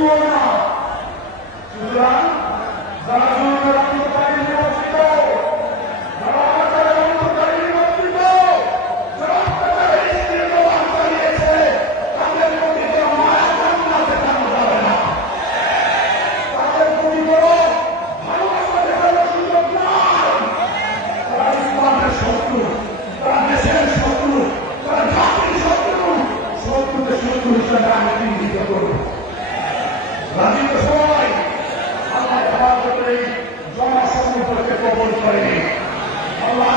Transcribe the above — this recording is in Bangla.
একটুও না। সুতরাং যারা জনগণের অন্তর্কারী নির্বাচিত, যারা অত্যাচারের অন্তর্কারী নির্বাচিত, যারা অত্যাচারের স্ত্রী প্রবাহ চালিয়েছে, তাদের প্রতি কোনো মায়া কান্না দেখানো যাবে না। তাদের প্রতি কোনো ভালোবাসা দেখানোর সুযোগ নাই। তারা ইসলামের শত্রু, তারা দেশের শত্রু, তারা জাতির শত্রু। শত্রুদের শত্রু হিসেবে আমি চিহ্নিত করব। রাজিত সবাই আল্লাহ হেফাজতের এই জনসমুদ্রকে কবল করে আল্লাহ